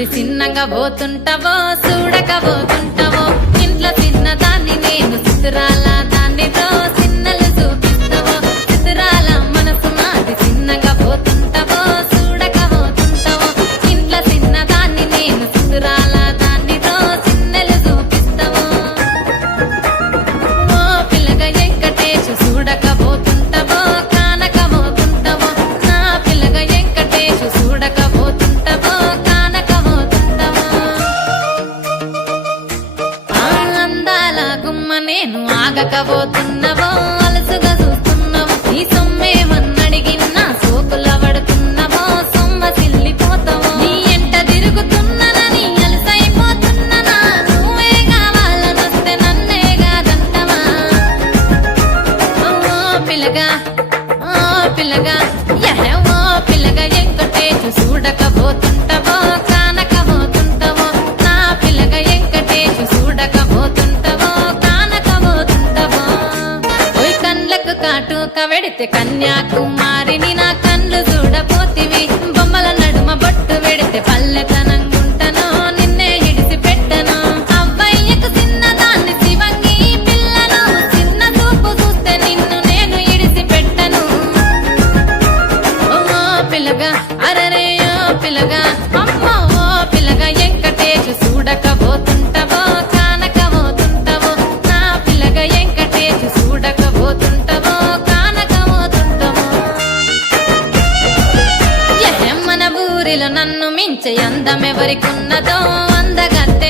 అది చిన్నగా పోతుంటవో చూడకవో నేను ఆగకపోతున్నవో అలసుగా చూస్తున్నావు నీ సొమ్మేమన్నడిగిన్నా సోకుల పడుతున్నవో సొమ్మ సిల్లిపోతావో. నీ ఎంట తిరుగుతున్నానని అలసైపోతున్నానా నువ్వే కావాలనొస్తే నన్నే కాదంటవా? పిల్లగా ఓ పిల్లగా యహ. కాటుక వెడితే కన్యాకుమారిని నా కండ్లు చూడపోతివి బొమ్మల నడుమ బొట్టు వెడితే పల్లెతనంగుంటను నిన్నే ఇడిసి పెట్టను. అవ్వయ్యకు చిన్నదాన్ని శివంగి పిల్లను చిన్న చూపు చూస్తే నిన్ను నేను ఇడిసి పెట్టను. ఓ పిల్లగా అరరే ఓ పిల్లగా అందరిలో నన్ను మించే అందమెవరికున్నదో అందగత్తె